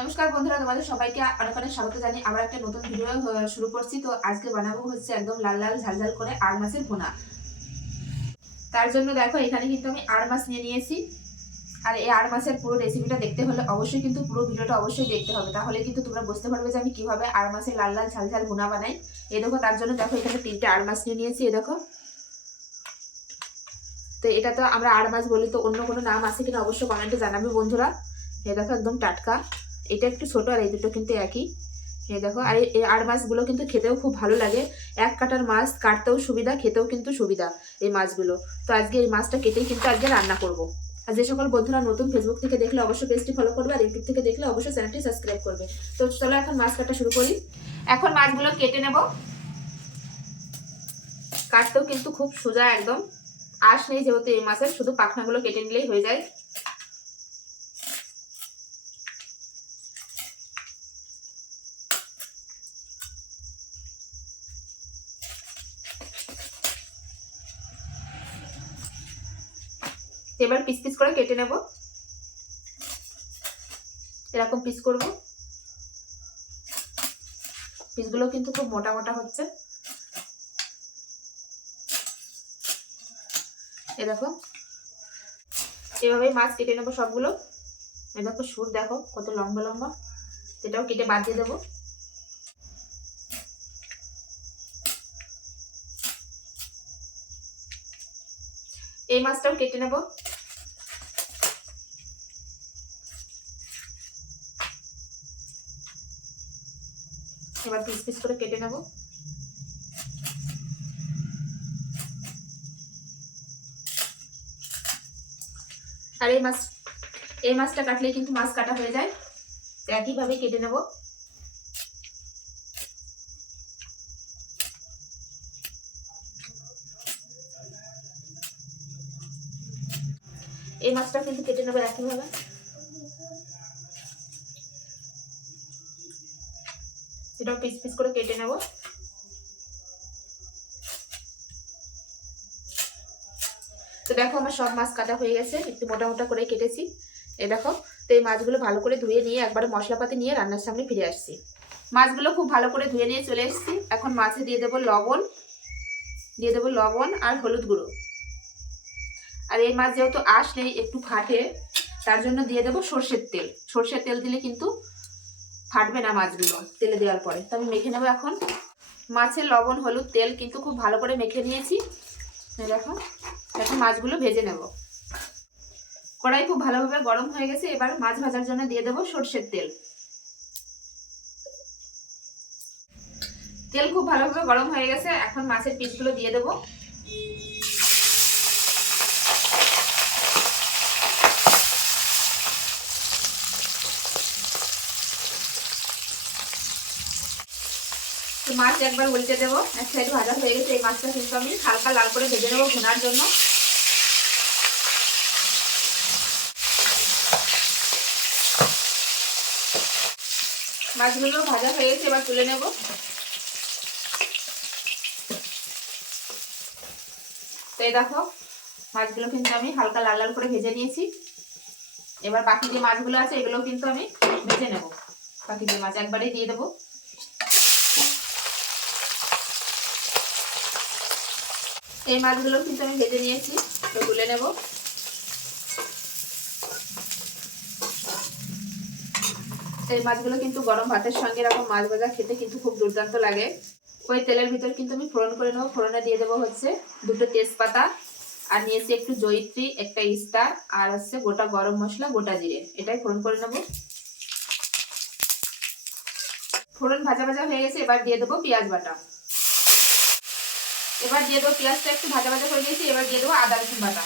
নমস্কার বন্ধুরা, তোমাদের সবাইকে অনেক অনেক স্বাগত জানি আবার একটা নতুন ভিডিও শুরু করছি। তো আজকে বানাবো হচ্ছে একদম লাল লাল ঝাল ঝাল করে আর মাছের ভুনা। তার জন্য দেখো, এখানে কিন্তু আমি আর মাছ নিয়ে নিয়েছি। আর এই আর মাছের পুরো রেসিপিটা দেখতে হলে অবশ্যই কিন্তু পুরো ভিডিওটা অবশ্যই দেখতে হবে। তাহলে কিন্তু তোমরা বুঝতে পারবে যে আমি কীভাবে আর মাছের লাল লাল ঝাল ঝাল ভুনা বানাই। এ দেখো, তার জন্য দেখো, এখানে তিনটে আর মাছ নিয়ে নিয়েছি, এ দেখো। তো এটা তো আমরা আর মাছ বলি, তো অন্য কোনো নাম আছে কিনা অবশ্যই কমেন্টে জানাবে বন্ধুরা। এ দেখো, একদম টাটকা। এটা একটু ছোট আর এই দুটো কিন্তু একই। এই দেখো, আর এই আর মাছগুলো কিন্তু খেতেও খুব ভালো লাগে। এক কাটার মাছ কাটতেও সুবিধা, খেতেও কিন্তু সুবিধা এই মাছগুলো। তো আজকে এই মাছটা কেটেই কিন্তু আজকে রান্না করব। আর যে সকল বন্ধুরা নতুন ফেসবুক থেকে দেখলে অবশ্যই পেজটি ফলো করবে আর ইউটিউব থেকে দেখলে অবশ্যই চ্যানেলটি সাবস্ক্রাইব করবে। তো চলো এখন মাছ কাটা শুরু করি। এখন মাছগুলো কেটে নেব। কাটতেও কিন্তু খুব সোজা একদম। আশ নেই যেহেতু এই মাছের, শুধু পাখনাগুলো কেটে নিলেই হয়ে যায়। এবার পিস পিস করে কেটে নেব। এরকম পিস করব। পিসগুলো কিন্তু খুব মোটা মোটা হচ্ছে। এ দেখো। এভাবে মাছ কেটে নেব সবগুলো। এ দেখো সুর দেখো, কত লম্বা লম্বা। সেটাও কেটে বাদ দিয়ে দেবো। এই মাছটাও কেটে নেব। এবার পিস পিস করে কেটে নেব। আর এই মাছ, এই মাছটা কাটলে কিন্তু মাছ কাটা হয়ে যায়। একইভাবে কেটে নেব। এই মাছটা কিন্তু কেটে নেব একইভাবে। এটাও পিস পিস করে কেটে নেব। তো দেখো আমার সব মাছ কাটা হয়ে গেছে, একটু মোটা মোটা করে কেটেছি। এ দেখো, তো এই মাছগুলো ভালো করে ধুয়ে নিয়ে একবারে মশলাপাতি নিয়ে রান্নার সামনে ফিরে আসছি। মাছগুলো খুব ভালো করে ধুয়ে নিয়ে চলে এসেছি। এখন মাছে দিয়ে দেবো লবণ, দিয়ে দেবো লবণ আর হলুদ গুঁড়ো। আর এই মাছ যেহেতু আঁশ নেই, একটু ফাটে, তার জন্য দিয়ে দেবো সর্ষের তেল। সর্ষের তেল দিলে কিন্তু ফাটবে না মাছগুলো তেলে দেওয়ার পরে। তো আমি মেখে নেব এখন। মাছের লবণ, হলুদ, তেল কিন্তু খুব ভালো করে মেখে নিয়েছি। দেখো, এখন মাছগুলো ভেজে নেব। কড়াই খুব ভালোভাবে গরম হয়ে গেছে, এবার মাছ ভাজার জন্য দিয়ে দেবো সর্ষের তেল। তেল খুব ভালোভাবে গরম হয়ে গেছে, এখন মাছের পিসগুলো দিয়ে দেবো। তো মাছ একবার উল্টে দেবো। এক সাইড ভাজা হয়ে গেছে, এই মাছটা কিন্তু আমি হালকা লাল করে ভেজে নেব ভুনার জন্য। মাছগুলো ভাজা হয়ে গেছে, এবার তুলে নেব। তো এই দেখো, মাছগুলো কিন্তু আমি হালকা লাল লাল করে ভেজে নিয়েছি। এবার বাকি যে মাছগুলো আছে এগুলো কিন্তু আমি ভেজে নেব। বাকি যে মাছ একবারেই দিয়ে দেবো। এই মাছগুলো কিন্তু আমি ভেজে নিয়েছি, তো তুলে নেব। এই মাছগুলো কিন্তু গরম ভাতের সঙ্গে এরকম মাছ ভাজা খেতে কিন্তু খুব দুর্দান্ত লাগে। ওই তেলের ভিতর কিন্তু আমি ফোড়ন করে নেব। ফোড়নে দিয়ে দেবো হচ্ছে দুটো তেজপাতা, আর নিয়েছি একটু জয়িত্রী, একটা স্টার আর হচ্ছে গোটা গরম মশলা, গোটা জিরে। এটাই ফোড়ন করে নেব। ফোড়ন ভাজা ভাজা হয়ে গেছে, এবার দিয়ে দেবো পেঁয়াজ বাটা। এবার দিয়ে দেবো পেঁয়াজটা একটু ভাজা ভাজা করে দিয়েছি এবার দিয়ে দেবো আদা রসুন বাটা।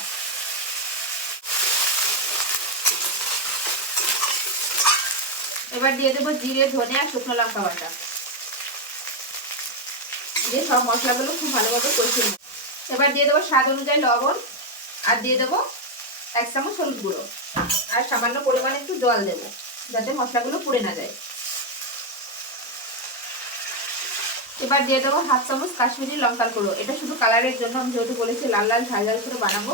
এবার দিয়ে দেবো জিরে, ধনে আর শুকনো লঙ্কা বাটা। দিয়ে সব মশলাগুলো খুব ভালোভাবে কষিয়ে এবার দিয়ে দেবো স্বাদ অনুযায়ী লবণ, আর দিয়ে দেবো এক চামচ হলুদ গুঁড়ো। আর সামান্য পরিমাণে একটু জল দেবো, যাতে মশলাগুলো পুড়ে না যায়। এবার দিয়ে দেবো হাফ চামচ কাশ্মীরি লঙ্কার গুঁড়ো। এটা শুধু কালারের জন্য আমি যেহেতু বলেছি লাল লাল ঝাল ঝাল করে বানাবো।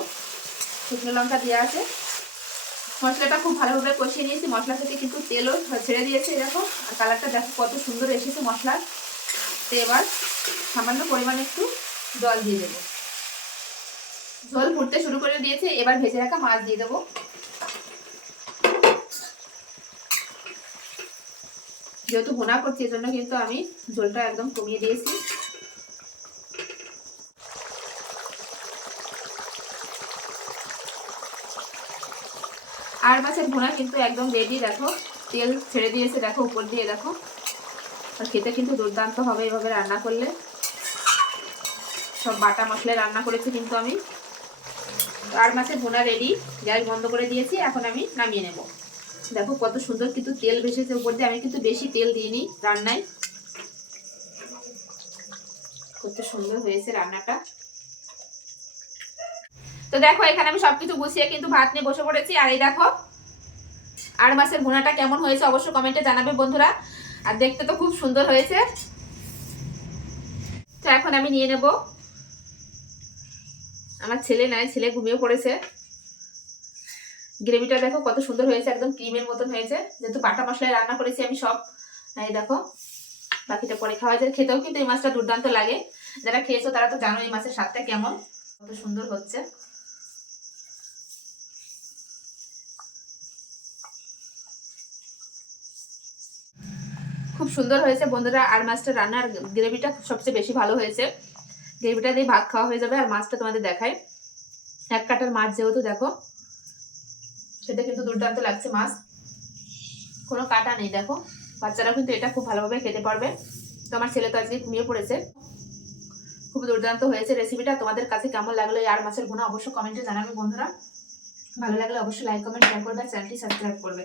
শুকনো লঙ্কা দেওয়া আছে। মশলাটা খুব ভালোভাবে কষিয়ে নিয়েছি। মশলা থেকে কিন্তু তেলও ছেড়ে দিয়েছে দেখো আর কালারটা দেখো কত সুন্দর এসেছে মশলার। তো এবার সামান্য পরিমাণে একটু জল দিয়ে দেবো। ঝোল ফুটতে শুরু করে দিয়েছে। এবার ভেজে রাখা মাছ দিয়ে দেবো। যেহেতু ভোনা করছি, এজন্য কিন্তু আমি ঝোলটা একদম কমিয়ে দিয়েছি। আর মাছের ভোনা কিন্তু একদম রেডি দেখো, তেল ছেড়ে দিয়েছে, দেখো, উপর দিয়ে, দেখো। আর খেতে কিন্তু দুর্দান্ত হবে এভাবে রান্না করলে। সব বাটা মশলায় রান্না করেছি কিন্তু আমি। আর মাছের ভোনা রেডি গ্যাস বন্ধ করে দিয়েছি, এখন আমি নামিয়ে নেব। দেখো কত সুন্দর কিন্তু তেল বেসেছে উপর দিয়ে। আমি কিন্তু বেশি তেল দিইনি রান্নায়। কত সুন্দর হয়েছে রান্নাটা। তো দেখো, এখানে আমি সবকিছু গুছিয়ে কিন্তু ভাত নিয়ে বসে পড়েছি। আর এই দেখো আর মাছের ভুনাটা কেমন হয়েছে অবশ্যই কমেন্টে জানাবে বন্ধুরা। আর দেখতে তো খুব সুন্দর হয়েছে। তো এখন আমি নিয়ে নেব। আমার ছেলে নাই, ছেলে ঘুমিয়ে পড়েছে। গ্রেভিটা দেখো কত সুন্দর হয়েছে, একদম ক্রিমের মতন হয়েছে। যেহেতু বাটা মশলায় রান্না করেছি আমি সব। এই দেখো, বাকিটা পরে খাওয়া যায়। খেতেও কিন্তু এই মাছটা দুর্দান্ত লাগে। যারা খেয়েছো তারা তো জানো এই মাছের স্বাদটা কেমন, কত সুন্দর হচ্ছে। খুব সুন্দর হয়েছে বন্ধুরা আর মাছটা রান্নার গ্রেভিটা সবচেয়ে বেশি ভালো হয়েছে। গ্রেভিটা দিয়ে ভাত খাওয়া হয়ে যাবে আর মাছটা তোমাদের দেখায় এক কাটার মাছ যেহেতু দেখো সেটা কিন্তু দুর্দান্ত লাগছে, মাছ। কোনো কাটা নেই, দেখো। বাচ্চারা কিন্তু এটা খুব ভালোভাবে খেতে পারবে। তো আমার ছেলে তো আজকে ঘুমিয়ে পড়েছে। খুব দুর্দান্ত হয়েছে রেসিপিটা তোমাদের কাছে কেমন লাগল আর মাছের গুণা অবশ্যই কমেন্টে জানাবে বন্ধুরা। ভালো লাগলে অবশ্যই লাইক কমেন্ট শেয়ার করবে চ্যানেলটি সাবস্ক্রাইব করবে।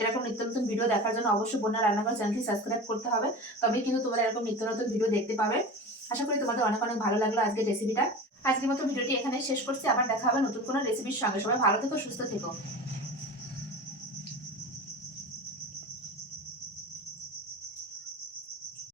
এরকম নিত্য নতুন ভিডিও দেখার জন্য অবশ্যই বন্যা রান্নাঘর চ্যানেলটি সাবস্ক্রাইব করতে হবে। তবে কিন্তু তোমরা এরকম নিত্য নতুন ভিডিও দেখতে পাবে। আশা করি তোমাদের অনেক অনেক ভালো লাগল আজকের রেসিপিটা আজকের মতো ভিডিওটি এখানে শেষ করছি। আবার দেখা হবে নতুন কোনো রেসিপির সঙ্গে। সবাই ভালো থেকো, সুস্থ থেকো।